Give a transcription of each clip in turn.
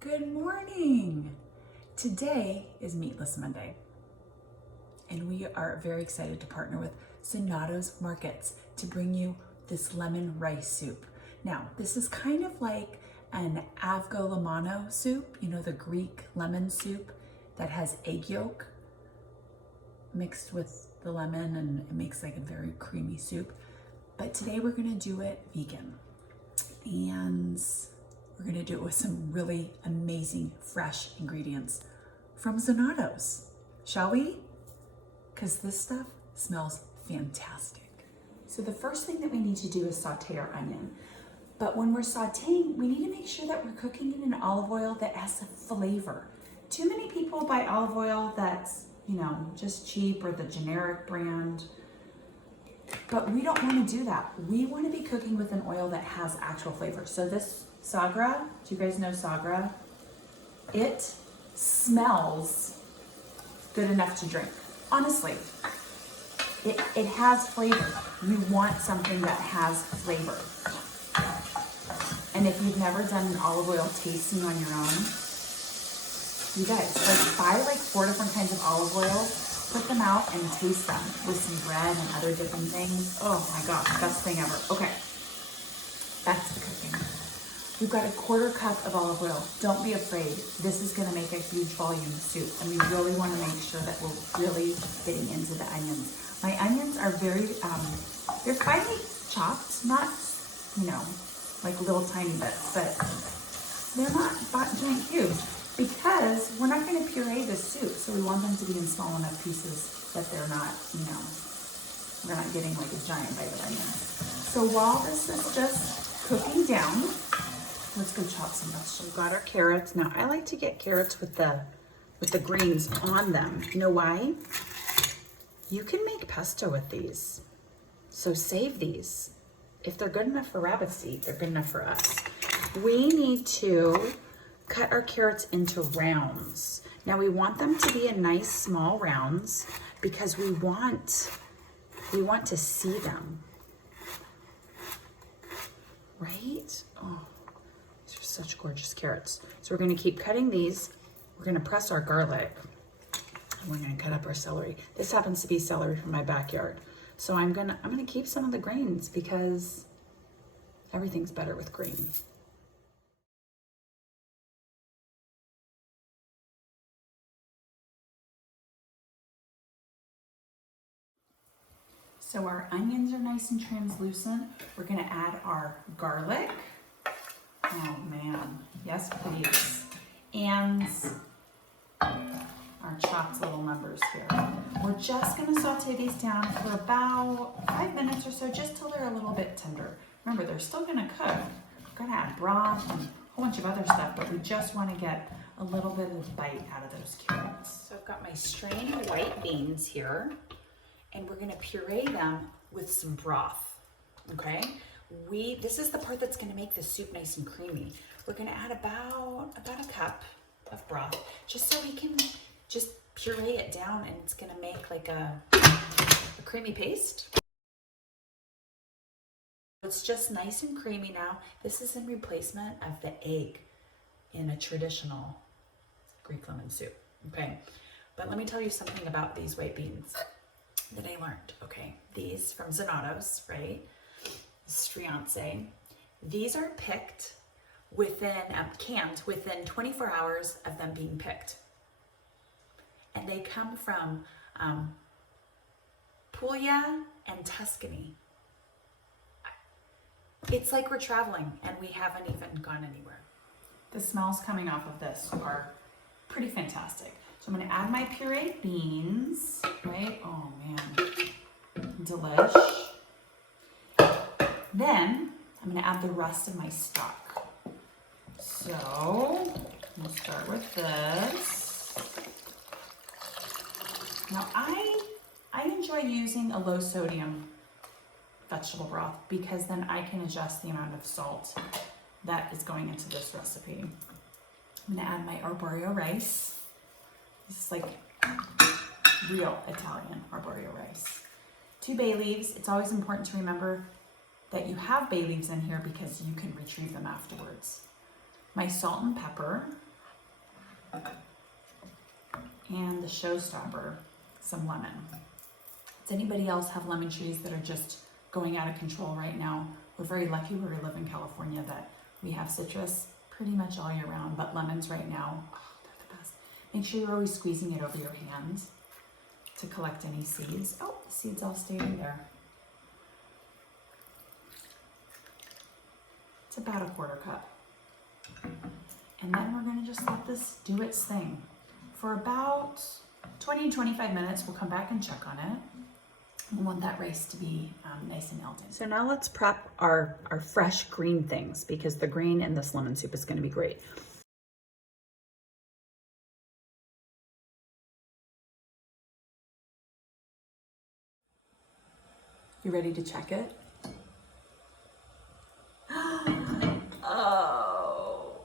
Good morning! Today is Meatless Monday, and we are very excited to partner with Sonato's Markets to bring you this lemon rice soup. Now, this is kind of like an avgolemono soup, you know, the Greek lemon soup that has egg yolk mixed with the lemon, and it makes like a very creamy soup. But today we're gonna do it vegan, and we're gonna do it with some really amazing fresh ingredients from Sonato's. Shall we? Because this stuff smells fantastic. So the first thing that we need to do is saute our onion. But when we're sauteing, we need to make sure that we're cooking it in olive oil that has a flavor. Too many people buy olive oil that's, you know, just cheap or the generic brand. But we don't want to do that. We want to be cooking with an oil that has actual flavor. So this Sagra, do you guys know Sagra? It smells good enough to drink. Honestly, it has flavor. You want something that has flavor. And if you've never done an olive oil tasting on your own, you guys, like buy like 4 different kinds of olive oil, put them out and taste them with some bread and other different things. Oh my gosh, best thing ever. Okay, back to the cooking. We've got a 1/4 cup of olive oil. Don't be afraid. This is gonna make a huge volume soup, and we really wanna make sure that we're really getting into the onions. My onions are very, they're finely chopped, not, you know, like little tiny bits, but they're not giant cubes because we're not gonna puree this soup, so we want them to be in small enough pieces that they're not, you know, we're not getting like a giant bite of onion. So while this is just cooking down, let's go chop some vegetables. We've got our carrots. Now I like to get carrots with the greens on them. You know why? You can make pesto with these. So save these. If they're good enough for rabbits to eat, they're good enough for us. We need to cut our carrots into rounds. Now we want them to be in nice small rounds because we want to see them. Right? Oh. These are such gorgeous carrots. So we're gonna keep cutting these. We're gonna press our garlic. And we're gonna cut up our celery. This happens to be celery from my backyard. So I'm gonna keep some of the greens because everything's better with green. So our onions are nice and translucent. We're gonna add our garlic. Oh man, yes please. And our chopped little members here. We're just gonna saute these down for about 5 minutes or so, just till they're a little bit tender. Remember, they're still gonna cook. We're gonna add broth and a whole bunch of other stuff, but we just wanna get a little bit of bite out of those carrots. So I've got my strained white beans here, and we're gonna puree them with some broth, okay? This is the part that's gonna make the soup nice and creamy. We're gonna add about a cup of broth, just so we can just puree it down, and it's gonna make like a creamy paste. It's just nice and creamy now. This is in replacement of the egg in a traditional Greek lemon soup, okay? But let me tell you something about these white beans that I learned, okay? These from Sonato's, right? Strianse. These are picked within, canned within 24 hours of them being picked. And they come from Puglia and Tuscany. It's like we're traveling and we haven't even gone anywhere. The smells coming off of this are pretty fantastic. So I'm gonna add my pureed beans, right? Oh man, delish. Then I'm gonna add the rest of my stock. So we'll start with this. Now I enjoy using a low sodium vegetable broth because then I can adjust the amount of salt that is going into this recipe. I'm gonna add my arborio rice. This is like real Italian arborio rice. 2 bay leaves. It's always important to remember that you have bay leaves in here because you can retrieve them afterwards. My salt and pepper, And the showstopper, some lemon. Does anybody else have lemon trees that are just going out of control right now? We're very lucky where we live in California that we have citrus pretty much all year round, but lemons right now, oh, they're the best. Make sure you're always squeezing it over your hands to collect any seeds. Oh, the seeds all stay in there. It's about a 1/4 cup. And then we're gonna just let this do its thing. For about 20 to 25 minutes, we'll come back and check on it. We want that rice to be nice and al dente. So now let's prep our fresh green things because the green in this lemon soup is gonna be great. You ready to check it? Oh,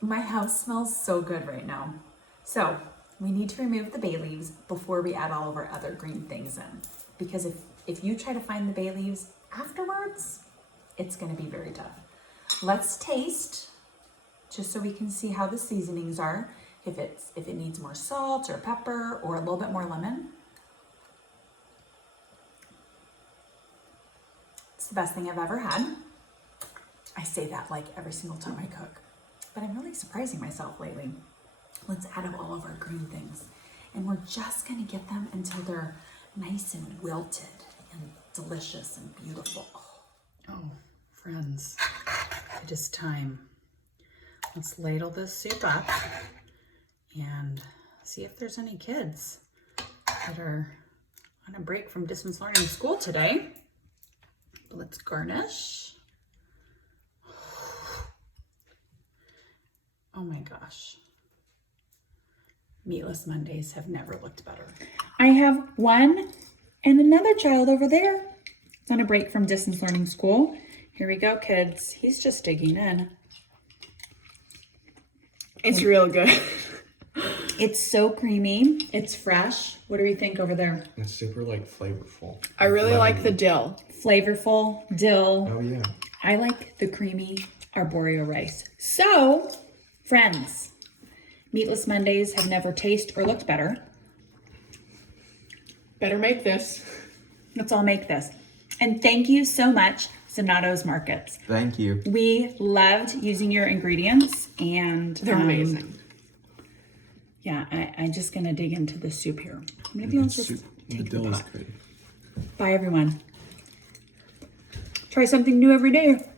my house smells so good right now. So we need to remove the bay leaves before we add all of our other green things in. Because if you try to find the bay leaves afterwards, it's gonna be very tough. Let's taste, just so we can see how the seasonings are. If it needs more salt or pepper or a little bit more lemon. It's the best thing I've ever had. I say that like every single time I cook, but I'm really surprising myself lately. Let's add up all of our green things. And we're just gonna get them until they're nice and wilted and delicious and beautiful. Oh, friends, it is time. Let's ladle this soup up and see if there's any kids that are on a break from distance learning school today. But let's garnish. Oh my gosh. Meatless Mondays have never looked better. I have one and another child over there. It's on a break from distance learning school. Here we go, kids. He's just digging in. It's real good. It's so creamy. It's fresh. What do we think over there? It's super flavorful. I really like the dill. Flavorful dill. Oh yeah. I like the creamy arborio rice. So, friends, Meatless Mondays have never tasted or looked better. Better make this. Let's all make this. And thank you so much, Zanotto's Markets. Thank you. We loved using your ingredients and They're amazing. Yeah, I'm just gonna dig into the soup here. Maybe I'll just take the dill is pot. good. Bye everyone. Try something new every day.